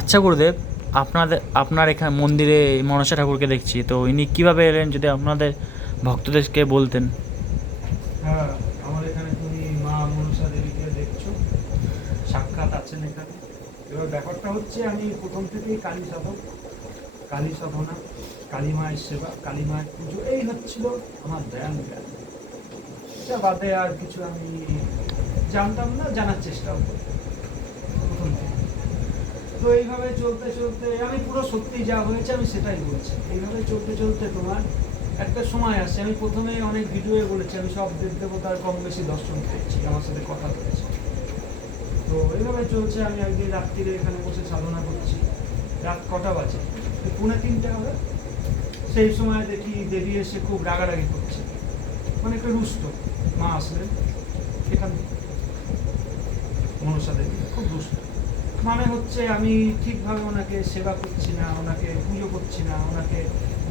আচ্ছা গুরুদেব, আপনার এখানে মন্দিরে মনসা ঠাকুরকে দেখছি, তো ইনি কিভাবে এলেন যদি আপনাদের ভক্তদেরকে বলতেন। হ্যাঁ, আমার এখানে তুমি মা মনসা দেবীকে দেখছো, সাক্ষাৎ আছেন এখানে। এবার ব্যাপারটা হচ্ছে, আমি প্রথম থেকেই কালী সাধক, কালী সাধনা, কালী মায়ের সেবা, কালী মায়ের পুজো, এই হচ্ছিল আমার ধ্যান জ্ঞান। এটা বাদে আর কিছু আমি জানতাম না, জানার চেষ্টাও করি প্রথম থেকে। তো এইভাবে চলতে চলতে আমি পুরো সত্যি যা হয়েছে আমি সেটাই বলছি। এইভাবে চলতে চলতে তোমার একটা সময় আসছে, আমি প্রথমে অনেক ভিডিওয়ে বলেছি আমি সব দেব দেবতার কম বেশি দর্শন পেয়েছি, আমার সাথে কথা বলেছি। তো এইভাবে চলছে, আমি একদিন রাত্রিরে এখানে বসে সাধনা করছি, রাত কটা বাজে, 2:30 হবে। সেই সময় দেখি দেবী এসে খুব রাগারাগি করছে, মানে একটু রুষ্ট। মা আসলেন এখান থেকে, মনসা দেবী খুব রুষ্ট। মানে হচ্ছে আমি ঠিকভাবে ওনাকে সেবা করছি না, ওনাকে পুজো করছি না, ওনাকে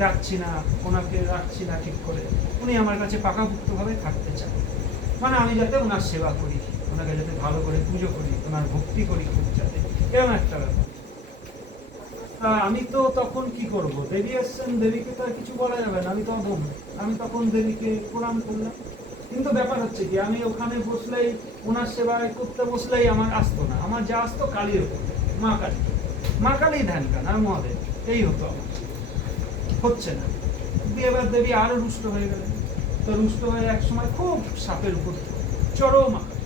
ডাকছি না, ওনাকে রাখছি না ঠিক করে। উনি আমার কাছে পাকাপুক্তভাবে থাকতে চান, মানে আমি যাতে ওনার সেবা করি, ওনাকে যাতে ভালো করে পুজো করি, ওনার ভক্তি করি খুব, যাতে এরকম একটা ব্যাপার। তা আমি তো তখন কি করব, দেবী এসছেন, দেবীকে তো আর কিছু বলা যাবে না, আমি তো অধম। আমি তখন দেবীকে প্রণাম করলাম। কিন্তু ব্যাপার হচ্ছে কি, আমি ওখানে বসলেই, ওনার সেবায় করতে বসলেই আমার আসতো না, আমার যা আসতো কালীর ওপর, মা কালী, মা কালী ধ্যান গান আর মহাদেব, এই হতো আমার। হচ্ছে না। দিয়ে এবার দেবী আরো রুষ্ট হয়ে গেলেন। তো রুষ্ট হয়ে এক সময় খুব সাপের উপদ্রব, চরম আকারে,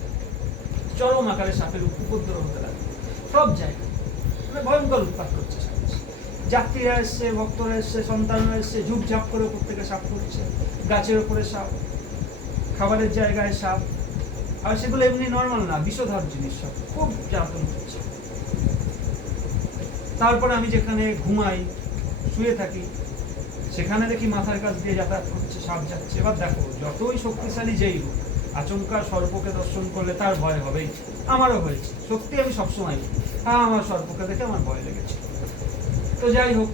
চরম আকারে সাপের উপদ্রব হতে লাগে সব জায়গায়, মানে ভয়ঙ্কর উৎপাত হচ্ছে। যাত্রীরা এসছে, ভক্তরা এসছে, সন্তানরা এসছে, ঝুপঝাপ করে উপর থেকে সাপ করছে, গাছের উপরে সাপ, খাবারের জায়গায় সাপ। আর সেগুলো এমনি নর্মাল না, বিষধর জিনিস, সব খুব জ্বালাতন হচ্ছে। তারপরে আমি যেখানে ঘুমাই, শুয়ে থাকি, সেখানে দেখি মাথার কাছ দিয়ে যাতায়াত করছে, সাপ যাচ্ছে। এবার দেখো, যতই শক্তিশালী যেই হোক, আচমকা সর্পকে দর্শন করলে তার ভয় হবেই। আমারও হয়েছে, সত্যি আমি সবসময়, হ্যাঁ, আমার সর্পকে দেখে আমার ভয় লেগেছে। তো যাই হোক,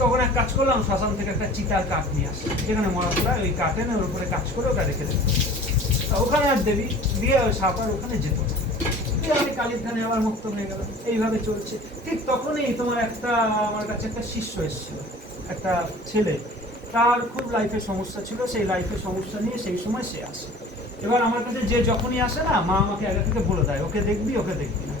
তখন এক কাজ করলাম, শ্মশান থেকে একটা চিতার কাঠ নিয়ে আসি, যেখানে মরা পড়া ওই কাঠ এনে ওর উপরে কাজ করে ওটা রেখে দেবে। ওখানে আর দেবী দিয়ে ওই সাপ আর ওখানে যেত না। দিয়ে আমি কালীর ধানে আবার মুক্ত হয়ে গেলাম। এইভাবে চলছে। ঠিক তখনই তোমার একটা, আমার কাছে একটা শিষ্য এসেছিল, একটা ছেলে, তার খুব লাইফের সমস্যা ছিল, সেই লাইফের সমস্যা নিয়ে সেই সময় সে আসে। এবার আমার কাছে যে যখনই আসে না, মা আমাকে আগে থেকে বলে দেয়, ওকে দেখবি, ওকে দেখবি না,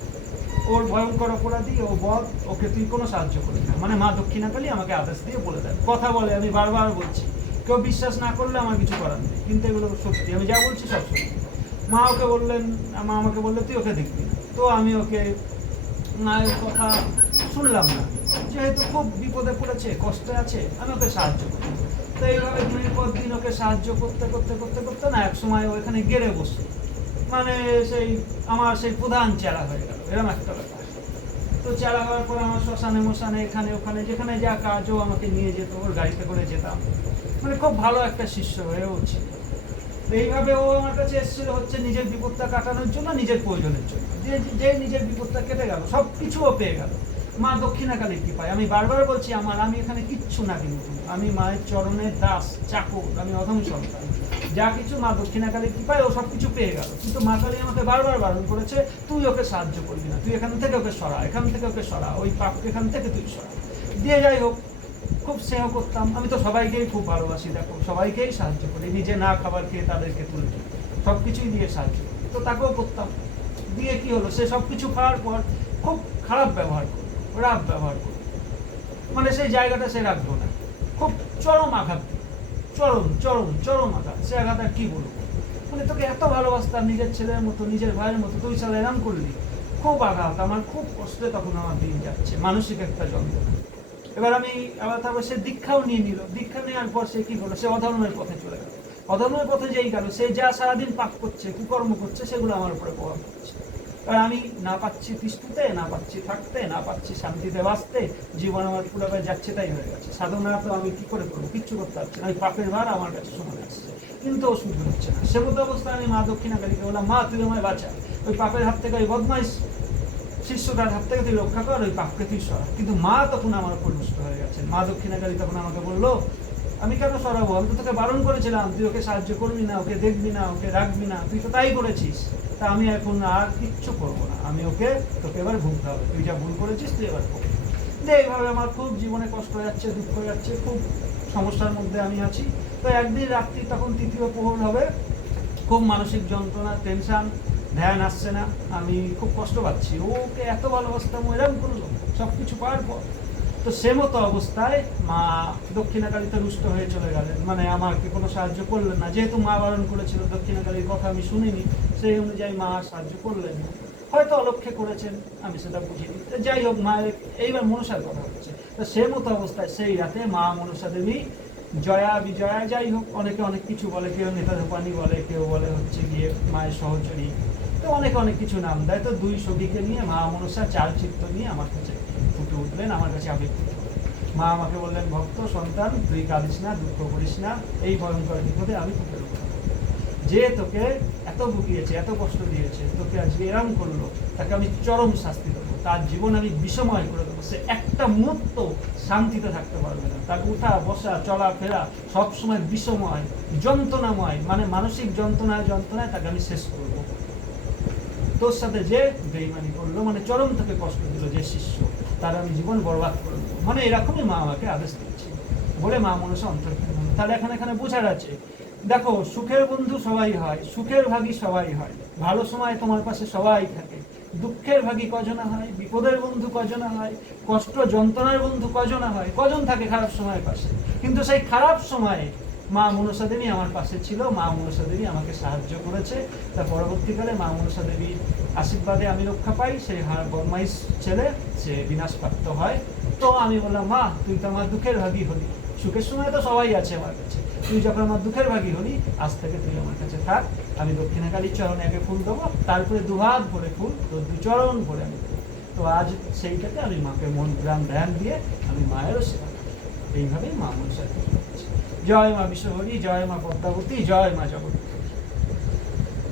ওর ভয়ঙ্কর অপরাধী, ও বধ, ওকে তুই কোনো সাহায্য করবি না। মানে মা দক্ষিণাকালী আমাকে আদেশ দিয়ে বলে দেয়, কথা বলে, আমি বারবার বলছি, কেউ বিশ্বাস না করলে আমার কিছু করার নেই, কিন্তু এগুলো সত্যি, আমি যা বলছি সব সত্যি। মা ওকে বললেন, মা আমাকে বললো তুই ওকে দেখবি না। তো আমি ওকে, মায়ের কথা শুনলাম না, যেহেতু খুব বিপদে পড়েছে, কষ্টে আছে, আমি ওকে সাহায্য করি। তো এইভাবে দিনের পর দিন ওকে সাহায্য করতে করতে করতে করতে না, এক সময় ও এখানে গেড়ে বসে, মানে সেই আমার সেই প্রধান চেলা হয়ে গেল, এরকম একটা ব্যাপার। তো চেলা হওয়ার পর আমার শ্মশানে মশানে এখানে ওখানে যেখানে যা কাজ, ও আমাকে নিয়ে যেত, ওর গাড়িতে করে যেতাম। মানে খুব ভালো একটা শিষ্য হয়েও ছিল। তো এইভাবে ও আমার কাছে এসেছিল হচ্ছে নিজের বিপদটা কাটানোর জন্য, নিজের প্রয়োজনের জন্য। যে যে নিজের বিপদটা কেটে গেল, সব কিছু ও পেয়ে গেল মা দক্ষিণাকালীর কৃপায়। আমি বারবার বলছি, আমি এখানে কিচ্ছু না, কিন্তু আমি মায়ের চরণের দাস, চাকর, আমি অধম সন্তান। যা কিছু মা দক্ষিণাকালীর কৃপায় ও সব কিছু পেয়ে গেল। কিন্তু মা কালী আমাকে বারবার বারণ করেছে, তুই ওকে সাহায্য করবি না, তুই এখান থেকে ওকে সরা, এখান থেকে ওকে সরা, ওই পাপকে এখান থেকে তুই সরা। দিয়ে যাই হোক, খুব স্নেহ করতাম। আমি তো সবাইকেই খুব ভালোবাসি, দেখো সবাইকেই সাহায্য করি, নিজে না খাবার খেয়ে তাদেরকে তুলে দিই, সব কিছুই দিয়ে সাহায্য করি। তো তাকেও করতাম। দিয়ে কি হলো, সে সব কিছু পাওয়ার পর খুব খারাপ ব্যবহার করলো, রাগ ব্যবহার করলো, মানে সেই জায়গাটা সে রাখবো না, খুব চরম আঘাত, চরম চরম চরম আঘাত। সে আঘাত আর কি বলবো, মানে তোকে এত ভালোবাসতাম, নিজের ছেলের মতো, নিজের ভাইয়ের মতো, তুই সারা এরাম করলি। খুব আঘাত, আমার খুব কষ্টে তখন আমার দিন যাচ্ছে, মানসিক একটা যন্ত্রণা। এবার আমি আবার তারপর সে দীক্ষাও নিয়ে নিল। দীক্ষা নেওয়ার পর সে কি হলো, সে অধর্মের পথে চলে গেল। অধর্মের পথে যেই গেল, সে যা সারাদিন পাপ করছে, কুকর্ম করছে, সেগুলো আমার উপরে প্রভাব করছে। আর আমি না পাচ্ছি তিষ্ঠতে, না পাচ্ছি থাকতে, না পাচ্ছি শান্তিতে বাঁচতে, জীবন আমার পুরোটা যাচ্ছে তাই হয়ে গেছে। সাধনা তো আমি কি করে করবো, কিচ্ছু করতে পারছি না, ওই পাপের ভার আমার কাছে সমানে আসছে, কিন্তু ও শুধু হচ্ছে না। সে মতো অবস্থায় আমি মা দক্ষিণাকালীকে বললাম, মা তুই আমায় বাঁচা, ওই পাপের হাত থেকে, ওই বদমাইশ শিষ্যটার হাত থেকে তুই রক্ষা কর, ওই পাপকে তুই সরা। কিন্তু মা তখন আমার উপর রুষ্ট হয়ে গেছেন। মা দক্ষিণাকালী তখন আমাকে বললো, আমি কেন সরাবো, আমি তো তোকে বারণ করেছিলাম, তুই ওকে সাহায্য করবি না, ওকে দেখবি না, ওকে রাখবি না, তুই তো তাই করেছিস। তা আমি এখন আর কিচ্ছু করবো না, আমি তোকে এবার ভুগতে হবে, তুই যা ভুল করেছিস তুই এবার ভুগ। যে এইভাবে আমার খুব জীবনে কষ্ট যাচ্ছে, দুঃখ যাচ্ছে, খুব সমস্যার মধ্যে আমি আছি। তো একদিন রাত্রি তখন তৃতীয় প্রহর হবে, খুব মানসিক যন্ত্রণা, টেনশন, ধ্যান আসছে না, আমি খুব কষ্ট পাচ্ছি। ওকে এত ভালোবাসতাম, ও এরকম করলো সব কিছু পাওয়ার পর। তো সে মতো অবস্থায় মা দক্ষিণাকালীতে রুষ্ট হয়ে চলে গেলেন, মানে আমাকে কোনো সাহায্য করলেন না। যেহেতু মা বারণ করেছিল, দক্ষিণাকালীর কথা আমি শুনিনি, সেই অনুযায়ী মা আর সাহায্য করলেন না। হয়তো অলক্ষ্যে করেছেন, আমি সেটা বুঝিনি। তো যাই হোক, মায়ের এইবার মনসার কথা হচ্ছে। তো সে মতো অবস্থায় সেই রাতে মা মনসা দেবী জয়া বিজয়া, যাই হোক, অনেকে অনেক কিছু বলে, কেউ নেতা ধোপানি বলে, কেউ বলে হচ্ছে গিয়ে মায়ের সহচরী, তো অনেকে অনেক কিছু নাম দেয়। তো দুই সখীকে নিয়ে মা মনসা চালচিত্র নিয়ে আমার কাছে ফুটে উঠলেন, আমার কাছে আবেগিত হলেন। মা আমাকে বললেন, ভক্ত সন্তান, তুই কাঁদিস না, দুঃখ করিস না, এই ভয়ঙ্কর বিপদে আমি তোকে রক্ষা করব। যে তোকে এত ভুগিয়েছে, এত কষ্ট দিয়েছে, তোকে আজকে এরম করলো, তাকে আমি চরম শাস্তি দেবো, তার জীবন আমি বিষময় করে দেবো। সে একটা মুহূর্ত শান্তিতে থাকতে পারবে না, তার উঠা বসা চলাফেরা সবসময় বিষময়, যন্ত্রণাময়, মানে মানসিক যন্ত্রণায় যন্ত্রণায় তাকে আমি শেষ করব। তোর সাথে যে বেইমানি করলো, মানে চরম থেকে কষ্ট দিল যে শিষ্য, তার আমি জীবন বরবাদ করে দেবো, মানে এরকমই মা আমাকে আদেশ দিচ্ছি বলে মা মনসা অন্তর্ধান হলো। তাহলে এখানে বোঝার আছে, দেখো, সুখের বন্ধু সবাই হয়, সুখের ভাগী সবাই হয়, ভালো সময় তোমার পাশে সবাই থাকে, দুঃখের ভাগী কজনা হয়, বিপদের বন্ধু কজনা হয়, কষ্ট যন্ত্রণার বন্ধু কজনা হয়, কজন থাকে খারাপ সময়ের পাশে। কিন্তু সেই খারাপ সময়ে মা মনসা দেবী আমার পাশে ছিল, মা মনসা দেবী আমাকে সাহায্য করেছে। তা পরবর্তীকালে মা মনসা দেবীর আশীর্বাদে আমি রক্ষা পাই, সেই বদমাইশ ছেলে সে বিনাশপ্রাপ্ত হয়। তো আমি বললাম, মা তুই তো আমার দুঃখের ভাগী হলি, সুখের সময় তো সবাই আছে আমার কাছে, তুই যখন আমার দুঃখের ভাগী হলি, আজ থেকে তুই আমার কাছে থাক। আমি দক্ষিণাকালীর চরণে আগে ফুল দেবো, তারপরে দুহাত ভরে ফুল, তোর দু চরণ ভরে আমি দেবো। তো আজ সেইটাতে আমি মাকে মন প্রাণ ধ্যান দিয়ে আমি মায়েরও সেবা করি। এইভাবেই মা মনসার পুজো হচ্ছে। জয় মা বিশ্বহরি, জয় মা পদ্মাবতী, জয় মা জগৎ।